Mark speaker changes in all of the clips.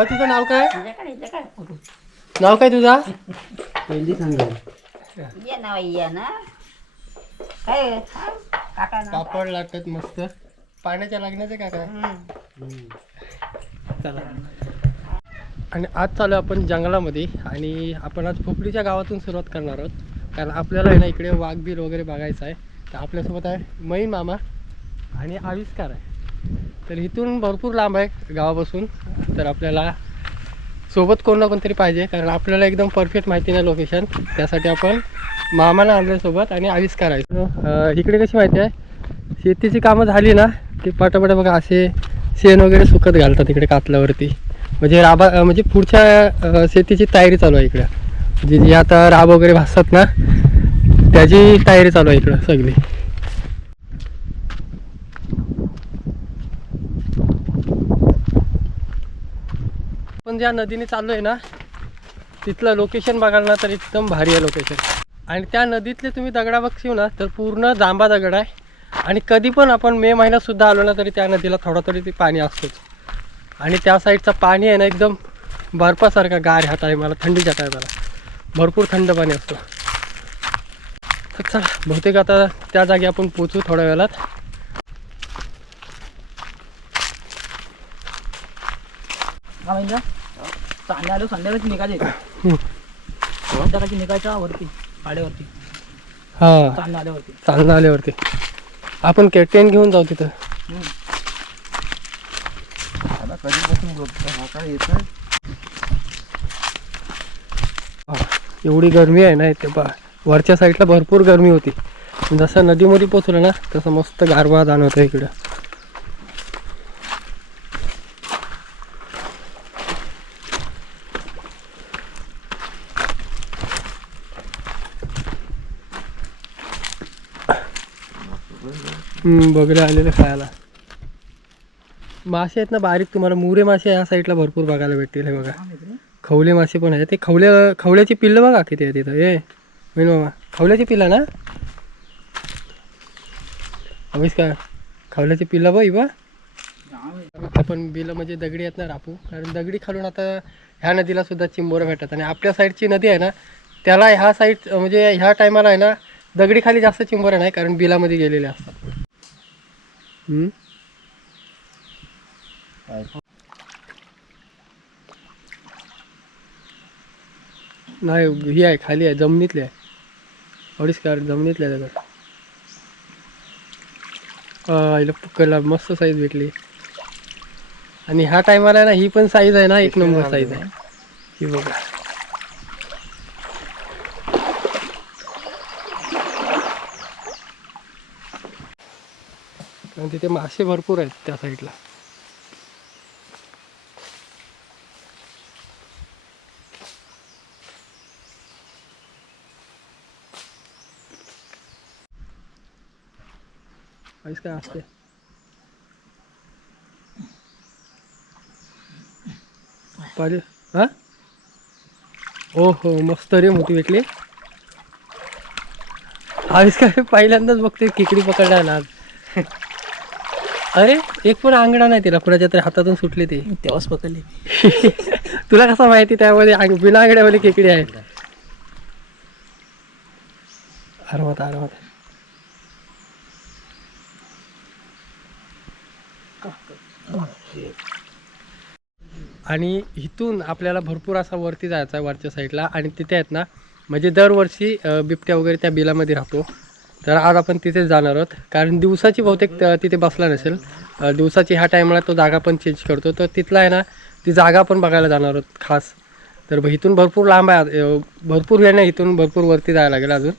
Speaker 1: अ, तुझं नाव काय? नाव काय तुझा?
Speaker 2: पहिली सांगा.
Speaker 3: ये ना बाई, ये ना. काय हा? काका नाव काय?
Speaker 1: पापड लागतात मस्त. पाण्याच्या लागण्याचे काय काय. चला. आणि आज चालू आहे आपण जंगलामध्ये आणि आपण आज खोपडीच्या गावातून सुरुवात करणार आहोत. कारण आपल्याला आहे ना इकडे वाघबीर वगैरे बघायचं आहे. तर आपल्यासोबत आहे मैन मामा आणि आविष्कार आहे. तर इथून भरपूर लांब आहे गावापासून. तर आपल्याला सोबत कोण ना कोणतरी पाहिजे कारण आपल्याला एकदम परफेक्ट माहिती नाही लोकेशन त्यासाठी आपण मामाला आणलं सोबत आणि आविष्कार आहे. इकडे कशी माहिती आहे? शेतीची कामं झाली ना की पटापटा बघा असे शेण वगैरे सुकत घालतात इकडे कातल्यावरती म्हणजे राबा म्हणजे पुढच्या शेतीची तयारी चालू आहे इकडं. म्हणजे जी आता राब वगैरे भासतात ना त्याची तयारी चालू आहे इकडं सगळी. आपण ज्या नदीने चाललो आहे ना तिथलं लोकेशन बघाल ना तर एकदम भारी आहे लोकेशन आणि त्या नदीतले तुम्ही दगडा बघशील ना तर पूर्ण जांबा दगड आहे. आणि कधी पण आपण मे महिन्यात सुद्धा आलो ना तरी त्या नदीला थोडा तरी ते पाणी असतोच. आणि त्या साईडचं पाणी आहे ना एकदम बर्फासारखा गार ह्या टायमाला थंडीच्या टायमाला भरपूर थंड पाणी असतं. तर चला बहुतेक आता त्या जागी आपण पोचू थोड्या वेळात.
Speaker 2: हा चांगले आलो संध्याकाळची निघायचे
Speaker 1: हम्म.
Speaker 2: संध्याकाळची निघायच्या वरती पाड्यावरती
Speaker 1: हां.
Speaker 2: चांगलं आल्यावरती
Speaker 1: चांगलं आल्यावरती आपण केटेन घेऊन जाऊ तिथं.
Speaker 2: आता कधीपासून झोपतो? काय येत
Speaker 1: हा, एवढी गरमी आहे ना इथे पा वरच्या साईडला भरपूर गरमी होती. जसं नदीमध्ये पोचलं ना तसं मस्त गारवा जाणवतं इकडं. बगरे आलेले खायला. मासे आहेत ना बारीक तुम्हाला मुरे मासे ह्या साईडला भरपूर बघायला भेटतील हे बघा. खवले मासे पण आहे ते खवल्या खवल्याची पिल्लं बघा किती आहे तिथं ए मेन मामा खवल्याची पिल्ला ना? अभिस का खवल्याची पिल्ला बघ बा आपण बिलं म्हणजे दगडी आहेत ना रापू. कारण दगडी खालून आता ह्या नदीला सुद्धा चिंबोरं भेटतात. आणि आपल्या साईडची नदी आहे ना त्याला ह्या साईड म्हणजे ह्या टायमाला आहे ना दगडी खाली जास्त चिंबोरं नाही कारण बिलामध्ये गेलेले असतात? नाही ही आहे खाली आहे जमिनीतली आहे. अडीच कार जमिनीतली आहे दगड हा, हिला पकडला मस्त साईज भेटली. आणि ह्या टायमाला ना ही पण साईज आहे ना एक नंबर साईज आहे. ही बघा. आणि तिथे मासे भरपूर आहेत त्या साईडला. काय असते? पाहिजे? हा? हो हो मस्त रे मोठी भेटली आवीस काय पहिल्यांदाच बघते खेकडी पकडला आज. अरे एक पण अंगडा नाही तिला. कुणाच्या तरी हातातून सुटली ती.
Speaker 2: तेव्हाच पकडली.
Speaker 1: तुला कसं माहिती त्यामध्ये बिना अंगड्यावाली खेकडी आहे? आरामात आरामात. आणि इथून आपल्याला भरपूर असा वरती जायचा आहे वरच्या साईडला आणि तिथे आहेत ना म्हणजे दरवर्षी बिबट्या वगैरे त्या बिलामध्ये राहतो. तर आज आपण तिथेच जाणार आहोत. कारण दिवसाची बहुतेक तिथे बसला नसेल. दिवसाची ह्या टायमाला तो जागा पण चेंज करतो. तर तिथला आहे ना ती जागा पण बघायला जाणार आहोत खास. तर ब- इथून भरपूर लांब आहे. भरपूर वेळ नाही इथून भरपूर वरती जायला लागेल अजून.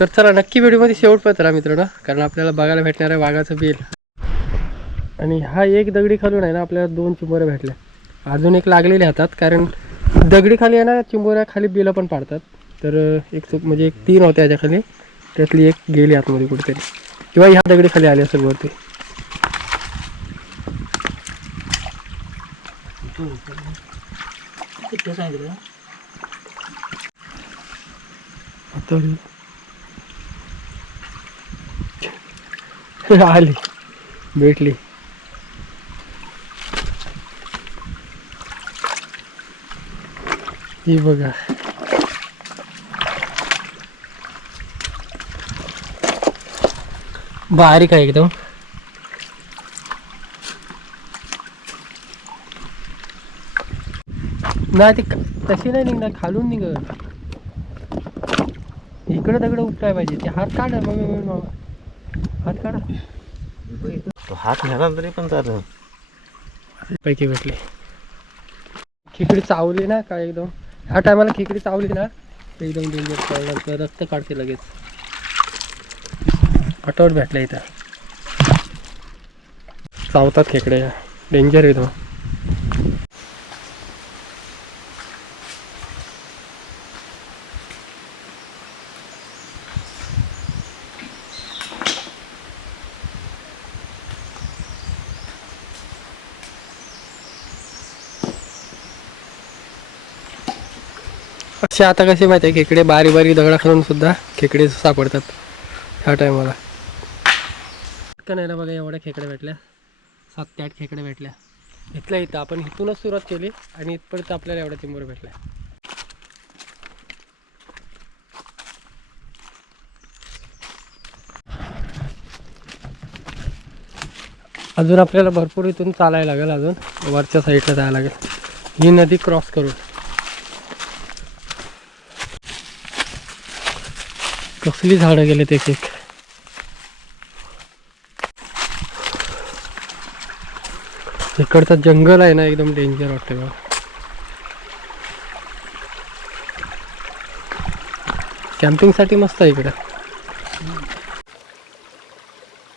Speaker 1: तर चला नक्की व्हिडिओमध्ये शेवटपर्यंत राहा मित्रांनो. कारण आपल्याला बघायला भेटणार आहे वाघाचं बिल. आणि हा एक दगडी खालून आहे ना आपल्याला दोन चिंबोऱ्या भेटल्या. अजून एक लागलेले हातात कारण दगडी खाली आहे ना चिंबोऱ्या खाली बिलं पण पाडतात. तर एक चूक म्हणजे एक तीन होत्या याच्याखाली. त्यातली एक गेली आतमध्ये कुठेतरी. किंवा ह्या दगडी खाली आली असेल वरती. आली. भेटली. ही बघा. बारीक आहे एकदम. नाही ती तशी नाही निघणार खालून निघत इकडे दगड उपटाय पाहिजे ते हात काढा मग हात काढा.
Speaker 4: तो हात नेला तरी पण चालेल.
Speaker 1: पैकी भेटले. खिकडी चावली ना काय एकदम. ह्या टायमाला खिकडी चावली ना एकदम डेंजर रक्त काढते लगेच. आठवड भेटला इथं. चावतात खेकडे. डेंजर आहे तो. असे आता कसे माहिती आहे? खेकडे बारी बारी दगडा खालून सुद्धा खेकडे सापडतात ह्या टायमाला पटकन नाही ना बघा एवढ्या खेकड्या भेटल्या. सात ते आठ खेकड्या भेटल्या. इथल्या इथं आपण इथूनच सुरुवात केली आणि इथपर्यंत आपल्याला एवढ्या चिंबर भेटल्या. अजून आपल्याला भरपूर इथून चालायला लागेल अजून. वरच्या साईडला जायला लागेल. ही नदी क्रॉस करून. कसली झाडं गेलेत एक एक. इकडचं जंगल आहे ना एकदम डेंजर वाटतं बघा. कॅम्पिंगसाठी मस्त आहे इकडं.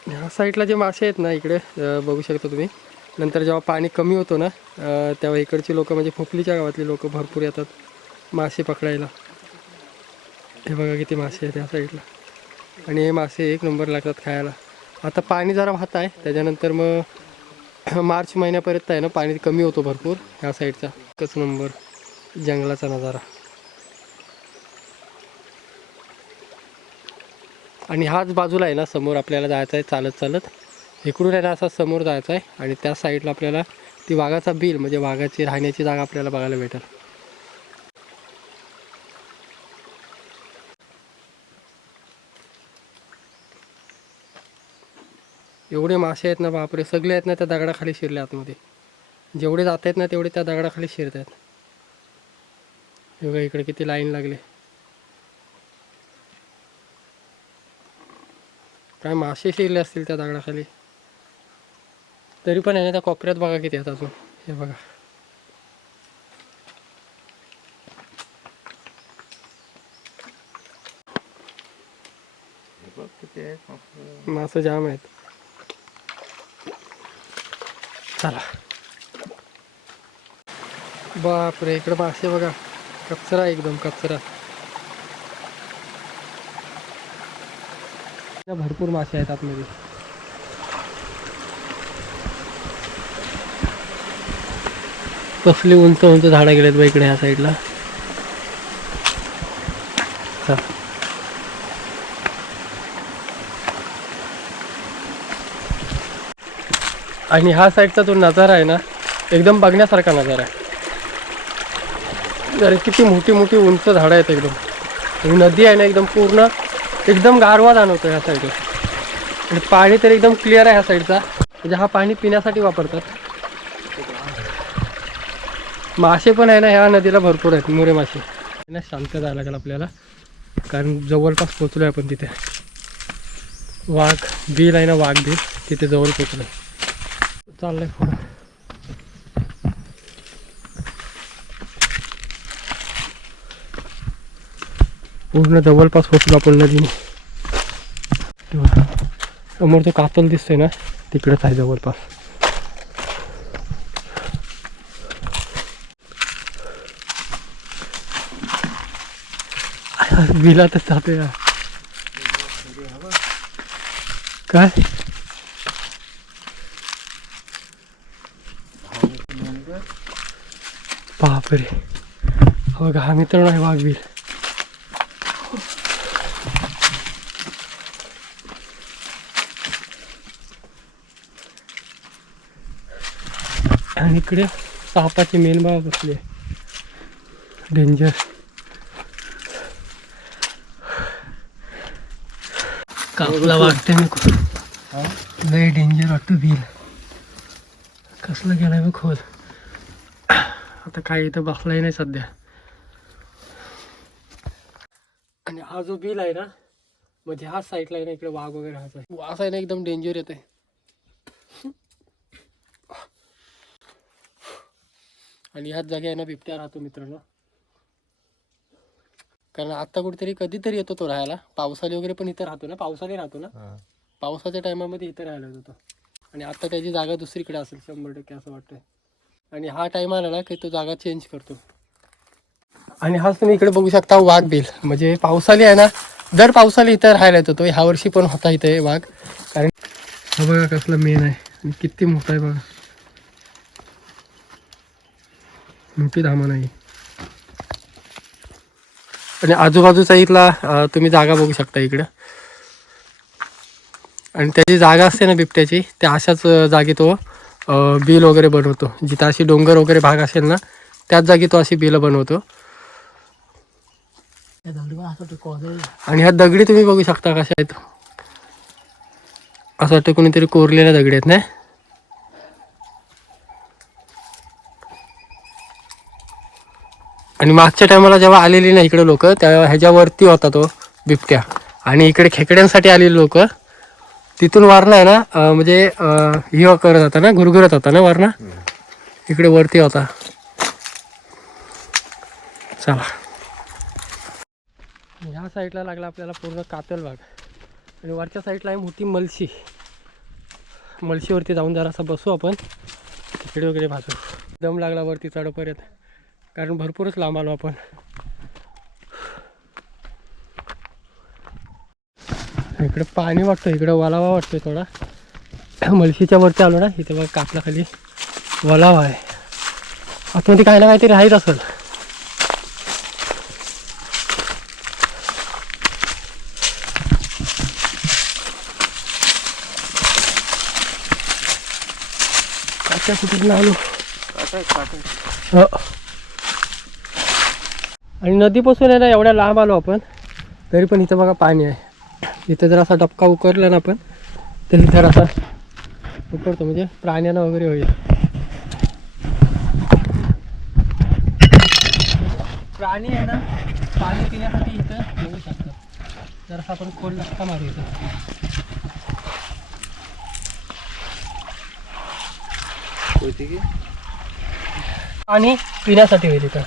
Speaker 1: ह्या साईडला जे मासे आहेत ना इकडे बघू शकता तुम्ही. नंतर जेव्हा पाणी कमी होतं ना तेव्हा इकडची लोक म्हणजे खोपलीच्या गावातली लोक भरपूर येतात मासे पकडायला. हे बघा किती मासे आहेत ह्या साईडला आणि हे मासे एक नंबर लागतात खायला. आता पाणी जरा वाहत आहे त्याच्यानंतर मग मार्च महिन्यापर्यंत आहे ना पाणी कमी होतो भरपूर. ह्या साईडचा एकच नंबर जंगलाचा नजारा. आणि हाच बाजूला आहे ना समोर आपल्याला जायचं आहे चालत चालत. इकडून आहे ना असा समोर जायचं आहे आणि त्या साईडला आपल्याला ती वाघाचा बिल म्हणजे वाघाची राहण्याची जागा आपल्याला बघायला भेटेल. एवढे मासे आहेत ना बापरे. सगळे आहेत ना त्या दगडाखाली शिरले आतमध्ये. जेवढे जात आहेत ना तेवढे त्या दगडाखाली शिरत आहेत. हे बघा इकडे किती लाईन लागले. काय मासे शिरले असतील त्या दगडाखाली? तरी पण आहे ना त्या कोपऱ्यात बघा किती आहेत अजून. हे बघा. मासे जाम आहेत. चला. बापरे इकडे मासे बघा. कचरा एकदम कचरा. भरपूर मासे आहेत आतमध्ये. कसली उंच उंच झाडं गेलेत बा इकडे ह्या साईडला. आणि हा साईडचा जो नजारा आहे ना एकदम बघण्यासारखा नजारा आहे. अरे किती मोठी मोठी उंच झाडं आहेत एकदम. नदी आहे ना एकदम पूर्ण एकदम गारवा जाणवतो ह्या साईडला आणि पाणी तर एकदम क्लिअर आहे ह्या साईडचा म्हणजे हा पाणी पिण्यासाठी वापरतात. मासे पण आहे ना ह्या नदीला भरपूर आहेत मोरे मासे. ना शांत जायला लागेल आपल्याला. कारण जवळपास पोचलो आहे आपण तिथे. वाघ बिल आहे ना वाघ बिल तिथे जवळ पोचलो चाललंय पुढं. पूर्ण जवळपास पोचलो आपण नदीने. समोर तो कातल दिसतोय ना तिकडेच आहे जवळपास. बिलातच जाते या काय? बापरे. बघा हा मित्र आहे वाघबीर आणि इकडे सापाची मेन बाबा बसली. डेंजर कापला वाटते मी खूप. लय डेंजर वाटतं बिल. कसला गेलाय बघ खोल. आता काय इथं बसलाही नाही सध्या. आणि हा जो बिल आहे ना म्हणजे हा साईडला आहे ना इकडे वाघ वगैरे हाच आहे वास आहे ना एकदम डेंजर येत आहे आणि ह्याच जागी आहे ना बिबट्या राहतो मित्रांनो. कारण आता कुठेतरी कधीतरी येतो तो राहायला. पावसाळी वगैरे पण इथं राहतो ना पावसाळी राहतो ना. पावसाच्या टायमामध्ये इथं राहायला होतो आणि आता त्याची जागा दुसरीकडे असेल शंभर टक्के असं वाटतंय. आणि हा टाइम आला ना की तो जागा चेंज करतो. आणि हाच तुम्ही इकडे बघू शकता वाघ बिल. म्हणजे पावसाळी आहे ना दर पावसाळी इथं राहायला येतो तो. ह्या वर्षी पण होता इथे वाघ. कारण हा बघा कसला मेन आहे. आणि किती मोठा आहे बघा. मोठी धामा नाही आणि आजूबाजूचा इथला तुम्ही जागा बघू शकता इकडं. आणि त्याची जागा असते ना बिबट्याची त्या अशाच अं, जागी तो बिल वगैरे बनवतो. जिथं अशी डोंगर वगैरे भाग असेल ना त्याच जागी तो अशी बिलं बनवतो. आणि ह्या दगडी तुम्ही बघू शकता कशा आहेत. असं वाटतं कोणीतरी कोरलेल्या दगडी आहेत ना आणि मागच्या टायमाला जेव्हा आलेली ना इकडे लोक त्या ह्याच्यावरती होता तो बिबट्या. आणि इकडे खेकड्यांसाठी आलेली लोक. तिथून वारणा आहे ना अं, म्हणजे अं, हे करत होता ना घुरघुरत होता ना वारणा? इकडे वरती होता. चला. ह्या साईडला लागला आपल्याला पूर्ण कातल भाग. आणि वरच्या साईडला आहे मोठी मलशी. मलशीवरती जाऊन जरासा बसू आपण. तिकडे वगैरे भाजू. दम लागला वरती चढपर्यंत. कारण भरपूरच लांब आलो आपण. इकडे पाणी वाटतं इकडे ओलावा वाटतोय थोडा. मलशीच्या वरती आलो ना इथे बघ कापला खाली ओलावा आहे. आतमध्ये काही ना काहीतरी राहत असेल. कुठून आलो हो. आणि नदीपासून आहे ना एवढ्या लांब आलो आपण तरी पण इथं बघा पाणी आहे. इथं जर असा डबका उकरला ना आपण तर इथं असा उकरतो. म्हणजे प्राण्यांना वगैरे होईल. प्राणी आहे ना पाणी पिण्यासाठी इथं येऊ शकतात. जर आपण खोल नसता मारू इथं आणि पिण्यासाठी होईल इथं.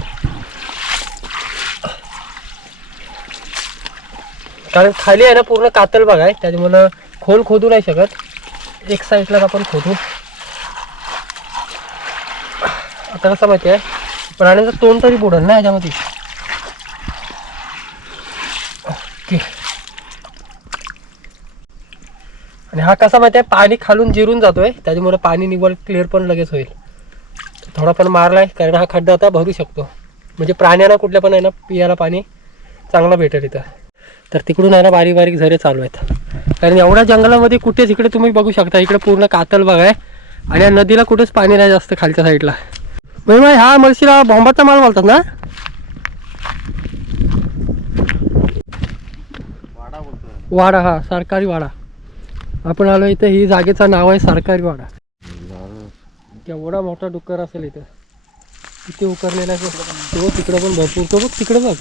Speaker 1: कारण खाली आहे ना पूर्ण कातल बघाय आहे त्याच्यामुळं खोल खोदू नाही शकत. एक साईडला आपण खोदू. आता कसं माहिती आहे? प्राण्याचं तोंड तरी बुडल ना याच्यामध्ये ओके. आणि हा कसा माहिती आहे? पाणी खालून जिरून जातोय. त्याच्यामुळे पाणी निवड क्लिअर पण लगेच होईल. थोडा पण मारलाय कारण हा खड्डा आता भरू शकतो. म्हणजे प्राण्यांना कुठल्या पण आहे ना पियाला पाणी चांगलं भेटेल इथं. तर तिकडून आहे ना बारीक बारीक झरे चालू आहेत. कारण एवढ्या जंगलामध्ये कुठेच इकडे तुम्ही बघू शकता इकडे पूर्ण कातल भाग आहे आणि या नदीला कुठेच पाणी नाही जास्त खालच्या साईडला म्हणजे मग ह्या मळशीला बॉम्बाचा माल बोलतात ना? वाडा हा सरकारी वाडा. आपण आलो इथं ही जागेचं नाव आहे सरकारी वाडा. केवढा मोठा डुक्कर असेल इथं. किती उकरलेला आहे. तो तिकडं पण भरपूर. तो बघ तिकडं बघ.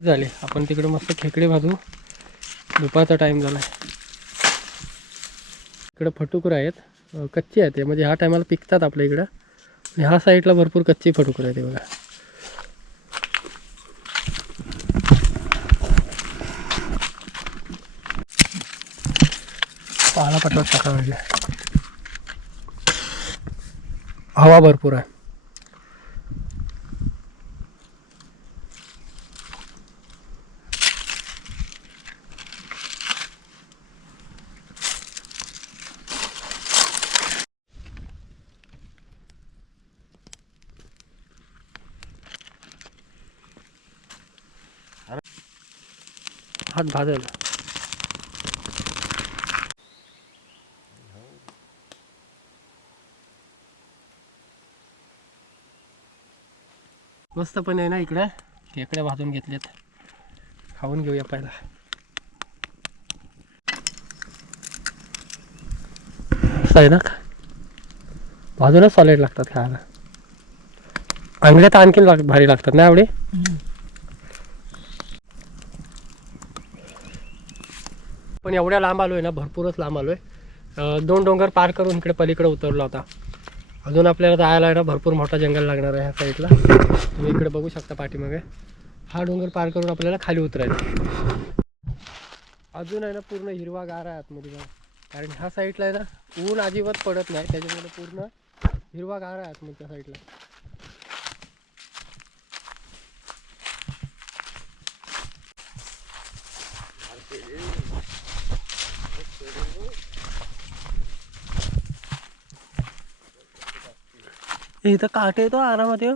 Speaker 1: झाले. आपण तिकडं मस्त खेकडे भाजू. दुपारचा टाईम झाला आहे इकडं फटुकर आहेत. कच्चे आहेत ते. म्हणजे ह्या टायमाला पिकतात आपल्या इकडं. आणि ह्या साईडला भरपूर कच्ची फटुकर आहेत ते बघा. पाला पटवत टाका म्हणजे. हवा भरपूर आहे. हात भाजल मस्त पण आहे ना इकडे. खेकडे भाजून घेतलेत. खाऊन घेऊया पहिला. असं आहे ना भाजूनच सॉलिड लागतात खायला. आंगड्या तर आणखीन लाग भारी लागतात ना एवढे? पण एवढ्या लांब आलो आहे ना भरपूरच लांब आलो आहे दोन डोंगर पार करून इकडे पलीकडे उतरलो होता अजून आपल्याला जायला आहे ना भरपूर मोठा जंगल लागणार आहे ह्या साईडला तुम्ही इकडे बघू शकता पाठीमागे. हा डोंगर पार करून आपल्याला खाली उतरायचं अजून आहे ना पूर्ण हिरवा गार आहे आतमध्ये कारण ह्या साईडला आहे ना ऊन अजिबात पडत नाही. त्याच्यामुळे पूर्ण हिरवा गार आहे आतमध्ये त्या साईडला इथं काटे येतो आरामात येऊ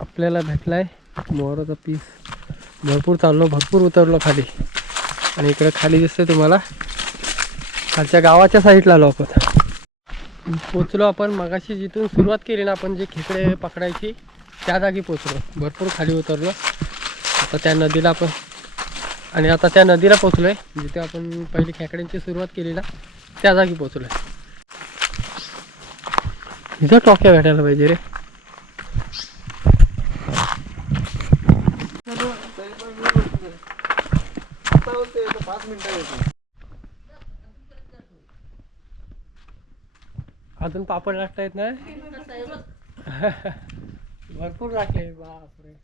Speaker 1: आपल्याला भेटलाय मोराचा पीस भरपूर चाललो भरपूर उतरलो खाली. आणि इकडे खाली दिसतंय तुम्हाला. खालच्या गावाच्या साईडला आलो आपण पोचलो आपण मगाशी जिथून सुरुवात केली ना आपण जे खेकडे पकडायची त्या जागी पोचलो. भरपूर खाली उतरलो. आता त्या नदीला आपण आणि आता त्या नदीला पोचलोय जिथे आपण पहिली खेकड्यांची सुरुवात केली ना त्या जागी पोचलोय इथं टोक्या भेटायला पाहिजे रे.
Speaker 4: पाच येतो
Speaker 1: अजून पापड लागता येत नाही? भरपूर लागले बापरे.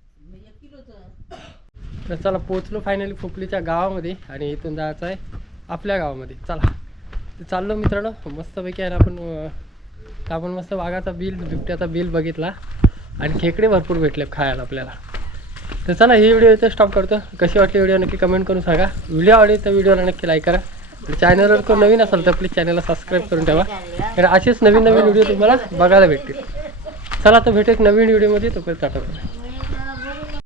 Speaker 1: तर चला पोचलो फायनली फुकलीच्या गावामध्ये आणि इथून जायचं आहे आपल्या गावामध्ये. चला. तर चाललो मित्रांनो मस्तपैकी आहे ना आपण आपण मस्त वाघाचा बिल बिबट्याचा बिल बघितला आणि खेकडे भरपूर भेटले खायला आपल्याला. तर चला ही व्हिडिओ इथे स्टॉप करतो. कशी वाटली व्हिडिओ नक्की कमेंट करून सांगा. व्हिडिओ आवडेल तर व्हिडिओला नक्की लाईक करा. चॅनलवर कोण नवीन असेल तर प्लीज चॅनलला सबस्क्राईब करून ठेवा. तर असेच नवीन नवीन व्हिडिओ तुम्हाला बघायला भेटतील. चला तर भेटू एक नवीन व्हिडिओमध्ये तोपर्यंत आठवतो